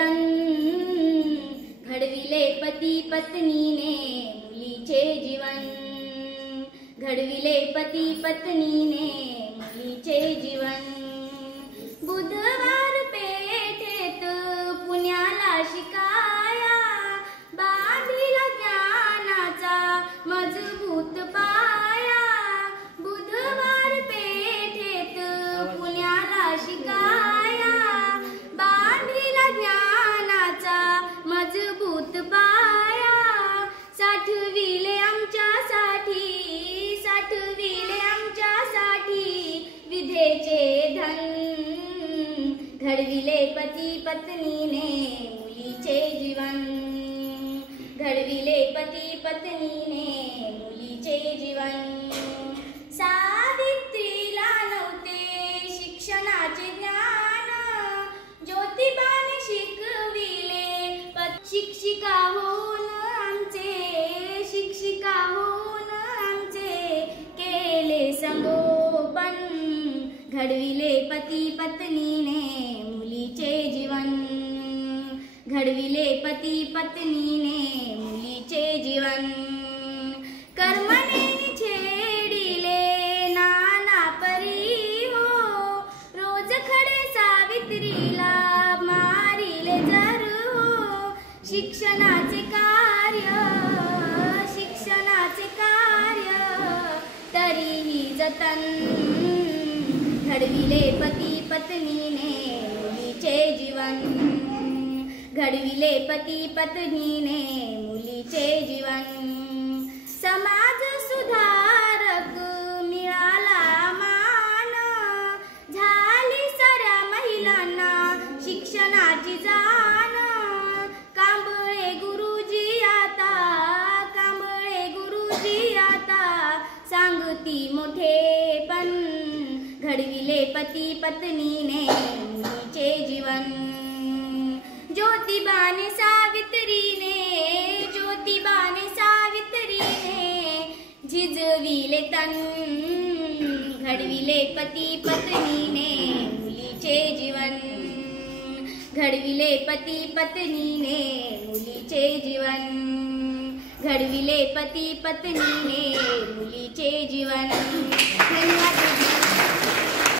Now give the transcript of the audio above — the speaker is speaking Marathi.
तन, घडविले पती पत्नीने मुलीचे जीवन, घडविले पती पत्नीने मुलीचे जीवन. बुधवार पेठेत पुण्याला शिकाया, बांधिला ज्ञानाचा मजबूत पाया. बुधवार पेठेत पुण्याला शिकाया, बांधिला ज्ञानाचा मजबूत पाया. साठविले आमच्यासाठी, साठविले आमच्यासाठी विधेचे धन, घडविले पती पत्नीने मुलीचे जीवन, घडविले पती पत्नीने मुलीचे जीवन. सावित्रीला नव्हते शिक्षणाचे ज्ञान, ज्योतिबाने शिकविले शिक्षिका होऊन आमचे, शिक्षिका होऊन आमचे केले संगोपन. घडविले पती पत्नीने मुलीचे जीवन, घडविले पती पत्नीने मुलीचे जीवन. कर्मने छेडिले नाना परी हो, रोज खडे सावित्रीला मारिले जर हो. शिक्षणाचे कार्य, शिक्षणाचे कार्य तरीही जतन, घडविले पती पत्नीने मुलीचे जीवन, घडविले पती पत्नीने मुलीचे जीवन. समाज सुधारक मिळाला मान, झाली साऱ्या महिलांना शिक्षणाची जाण. कांबळे गुरुजी आता, कांबळे गुरुजी आता सांगती मोठेपण. घडविले पती पत्नीने मुलीचे जीवन, ज्योतिबाने सावित्रीने, ज्योतिबाने सावित्रीने झिजविले तन, घडविले पती पत्नीने मुलीचे जीवन, घडविले पती पत्नीने मुलीचे जीवन, घडविले पती पत्नीने मुलीचे जीवन. धन्यवाद.